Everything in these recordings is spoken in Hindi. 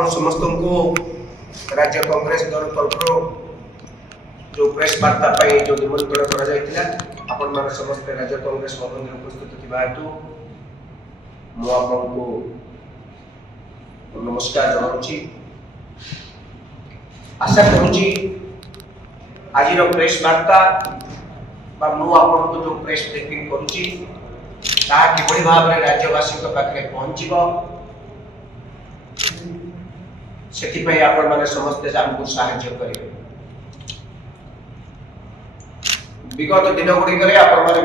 आपण समस्त को राज्य कांग्रेस दल तरफ जो प्रेस वार्ता पाई जो निमंत्रण करा जायतिला आपण माने समस्त राज्य कांग्रेस भवन रे उपस्थित थिबा हेतु मु आपन को नमस्कार जनाउछि। आशा करूछि आज प्रेस वार्ता बा मु आपन को जो प्रेस ब्रीफिंग करूछि ता किबळी भाव रे राज्यवासी को पाखरे पहुंचीबो सेति पई आपण माने समस्त हमको सहायता करिवे। विगत दिन गुड़िक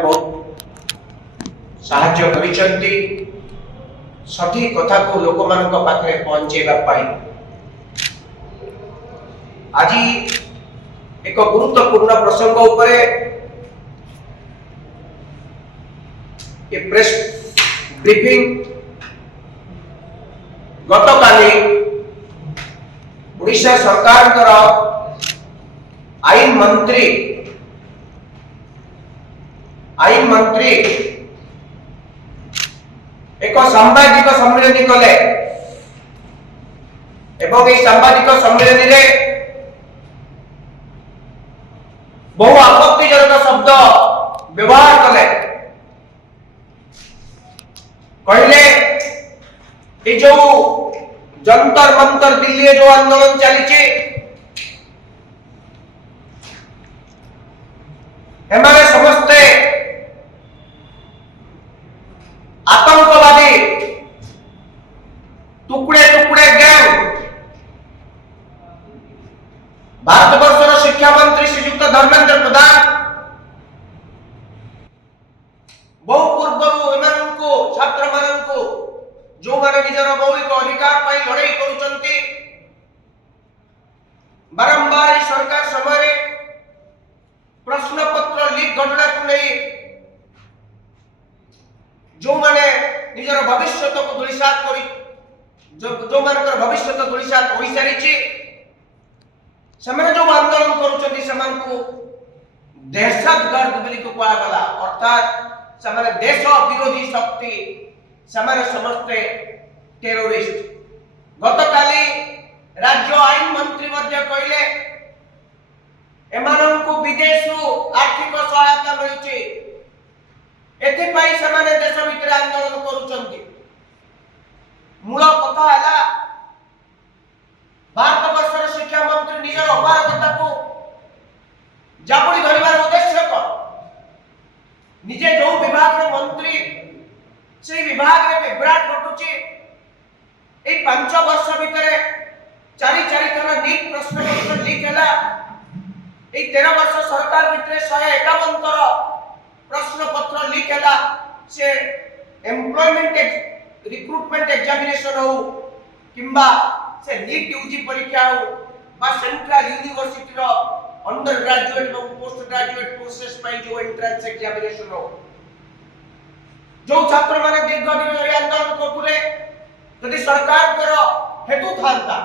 बहुत साहाय्य करिसेंती सठिक कथा को लोक मान पाखे पहुंचेगा। आज एक गुरुत्वपूर्ण प्रसंग उपरे ये प्रेस ब्रीफिंग गतकाली ओडिशा सरकार आईन मंत्री एक सांबादिक सम्मेलन कले एवं ये सांबादिक सम्मेलन रे बहु आपत्तिजनक शब्द व्यवहार कले। कहले ये जो जंतर मंतर दिल्ली जो आंदोलन चली एमाने समस्ते आतंकवादी टुकड़े टुकड़े गैंग भारतवर्षर शिक्षा मंत्री श्रीयुक्त धर्मेंद्र प्रधान बहु पूर्व छात्र मानू जो माने निजर मौलिक अधिकार पाई लड़ाई करुचंती बारंबार सरकार समय प्रश्न पत्र लीक घटना को नहीं जो माने निजर भविष्य को धूलिसात करी जो मानकर भविष्य धूलिसात होई सारिछि जो आंदोलन करुचंती समान को दहशतगर्द बोली को कहा गला अर्थात समान देश विरोधी शक्ति समान समस्ते टेररिस्ट। गतकाली राज्य आईन मंत्री मध्य कहले एमानंकु विदेशु आर्थिक सहायता मिलुछि एथि पई समान देश भीतर आंदोलन करूचंती। मूल कथा हैला भारत वर्षर शिक्षा मंत्री निजर अपारगता को जाबुड़ी धरिबार उद्देश्य को निजे जो विभाग रे मंत्री से विभाग रे विभ्राट घटुछि। ए 5 वर्ष भीतर चारि थर नीट प्रश्न पत्र लीक हैला। ए 13 वर्ष सरकार भीतर 151 थर प्रश्न पत्र लीक हैला। से एम्प्लॉयमेंट रिक्रूटमेंट एग्जामिनेशन हो किंबा से नीट यूजी परीक्षा हो बा सेंट्रल यूनिवर्सिटी रो अंडर ग्रेजुएट और पोस्ट ग्रेजुएट कोर्सेस पई जो एंट्रेंस एग्जामिनेशन हो जो छात्र माने दीर्घ दिन धरि आंदोलन करथुले यदि सरकार करो हेतु थांता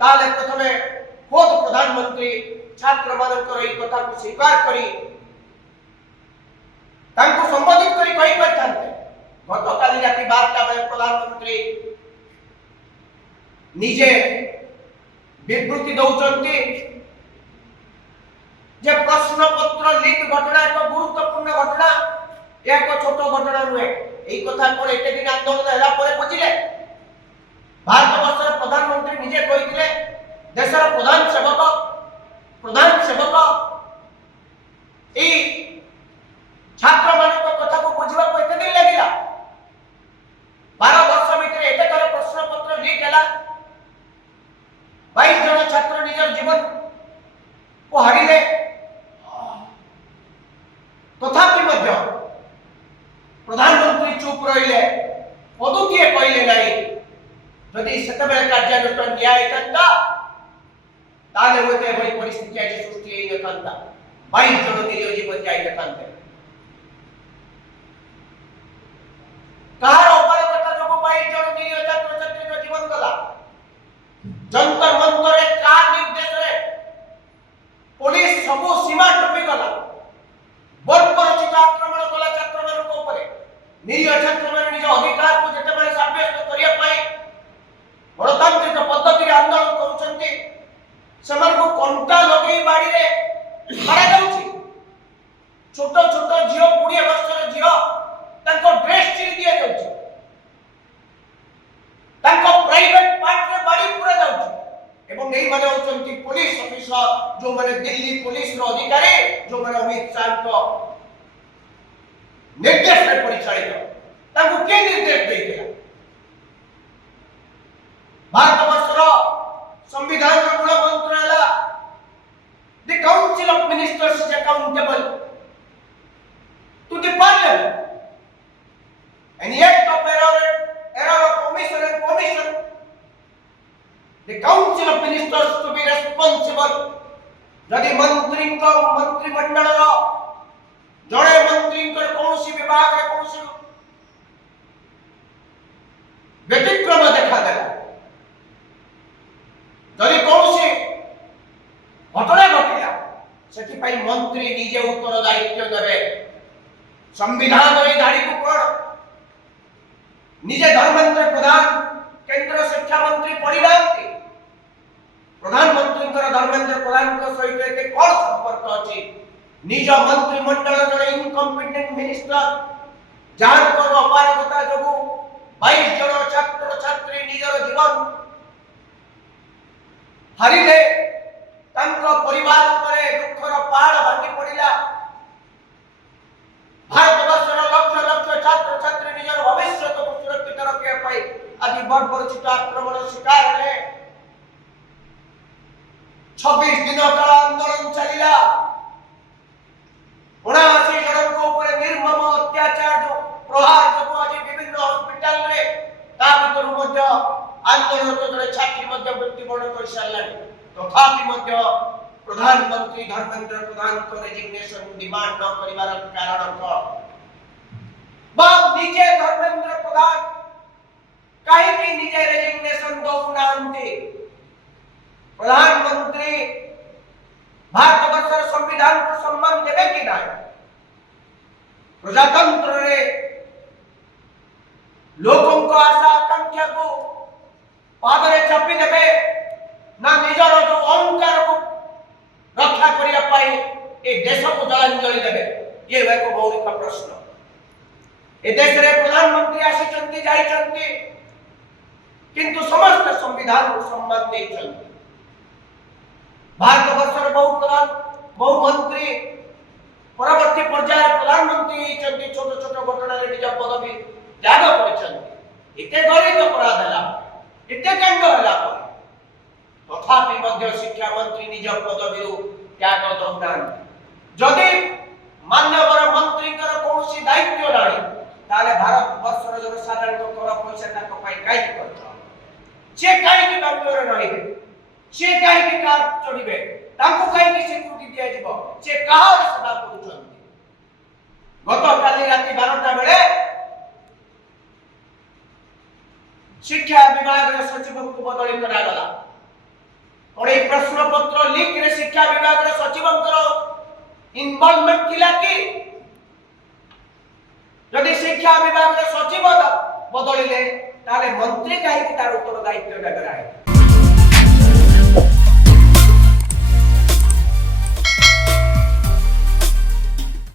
ताले प्रथमे खुद प्रधानमंत्री छात्र मानकर एई कथा को स्वीकार करी तांको संबोधित करी कहि परथांते। गतकाली राति 12टा बजे प्रधानमंत्री निजे विवृत्ति दौचंती जे प्रश्न पत्र लीक घटना एक गुरुत्वपूर्ण घटना एक छोट घटना नुहे। एई कथा पर एते दिन आंदोलन हैला परे बुझिले भारत वर्षर प्रधानमंत्री निजे कहिथिले देशर प्रधान सेवक ए छात्र मानक कथा को बुझिबा को एते दिन लागिला। 12 वर्ष भीतर एते कर प्रश्न पत्र लीक हैला 22 जन छात्र निजर जीवन को हारिले तथापि मध्य प्रधानमंत्री चुप रहिले पदुकिए कहले नाही। यदि सेतबे कार्यानुष्ठान न्याय करता ताले होते बड़ी परिस्थिति आज सृष्टि होई नथांता 22 जन निज जीवन जाई नथांते। कहार अपारगता जोगो 22 जन निज छात्र छात्री जीवन गला। जंतर मंतर का निर्देश रे पुलिस सबु सीमा टपी गला बर्बरचित आक्रमण कला छात्र मान ऊपर निरीह छात्र मान निज अधिकार को जेते साब्यस्त करिया पाई गणतांत्रिक पद्धति କରୁଛନ୍ତି ସେମାନଙ୍କୁ କଣ୍ଟା ଲଗେଇ ବାଡ଼ିରେ ମାରାଯାଉଛି। ଛୋଟ ଛୋଟ ଝିଅ 20 ବର୍ଷର ଝିଅ ତାଙ୍କ ଡ୍ରେସ୍ ଚିରି ଦିଆଯାଉଛି, ତାଙ୍କ ପ୍ରାଇଭେଟ ପାର୍ଟରେ ବାଡ଼ି ପୁରା ଯାଉଛି। ଏବଂ ଏଇମାନେ ହେଉଛନ୍ତି ପୁଲିସ ଅଫିସର, ଯେଉଁମାନେ ଦିଲ୍ଲୀ ପୁଲିସର ଅଧିକାରୀ, ଯେଉଁମାନେ ଅମିତ ଶାହଙ୍କ ନିର୍ଦ୍ଦେଶରେ ପରିଚାଳିତ। ତାଙ୍କୁ କିଏ ନିର୍ଦ୍ଦେଶ ଦେଇଥିଲା? ଭାରତବର୍ଷର संविधान मूल मंत्र है the council of ministers is accountable to the parliament and yet of error of commission and commission the council of ministers to be responsible यदि मंत्रिमंडल जड़े मंत्री कौन विभाग कौन व्यतिक्रम देखादेला जदि कौन घटना घटला से मंत्री निजे उत्तरदायित्व देवे। संविधान धाड़ी को कौन निजे धर्मेंद्र प्रधान केंद्र शिक्षा मंत्री पढ़ी ना प्रधानमंत्री धर्मेंद्र प्रधान सहित कौन संपर्क अच्छी? निज मंत्रिमंडल जड़े इनकम्पिटेंट मिनिस्टर जहां अपारगता जो 22 जन छात्र छात्री निजर जीवन हरिले परिवार दुखर पहाड़ भांगी पड़ा। भारतवर्षर लक्ष लक्ष छात्र छात्री निजर भविष्य को सुरक्षित रखा आज बर्बरचित आक्रमण शिकार है। 26 दिन काल आंदोलन चलिला। 79 जन निर्मम अत्याचार जो प्रहार जो आज विभिन्न हॉस्पिटल रे आंदोलन जड़े छात्री मृत्युवरण कर सारे तथापि प्रधानमंत्री धर्मेंद्र प्रधान को रेजिग्नेशन डिमांड न करिवार कारण निजे धर्मेंद्र प्रधान कहीं निजे रेजिग्नेशन दौनांती? प्रधानमंत्री भारतवर्षर संविधान को सम्मान देवे कि ना? प्रजातंत्र रे लोकों को आशा आकांक्षा को पादरे चापी देवे ना निजर जो अहंकार को रक्षा करिया पाई ए देश को जलांजलि देवे? ये एक मौलिक प्रश्न। ए देश रे प्रधानमंत्री आसी जाइछन्ति किंतु समस्त संविधान को सम्मान देइछन्ति। भारतवर्षर बहु मंत्री परवर्ती पर्याय प्रधानमंत्री होइछन्ति। छोट छोट घटना रे निज पदवी त्याग करिछन्ति। एते गरीब अपराध हला एते कांड हला तथापि शिक्षा मंत्री निज पदवी त्याग दौनांती। जदि मान्यवर मंत्री कौन दायित्व ना भारतवर्षर जनसाधारण कर पैसा कहीं खर्च सी कहीं बेंगलोर रही सी कहीं कार चढ़े कहीं सिक्यूरीटी दिया सी कहार सेवा कर गत काली राति 12टा बेले शिक्षा विभाग सचिव को बदली करागला और ये प्रश्न पत्र लीक रे शिक्षा विभाग सचिव इनवॉल्वमेंट थिला कि? यदि शिक्षा विभाग सचिव बदलिले ताले मंत्री कहीं तार उत्तरदायित्व देबे?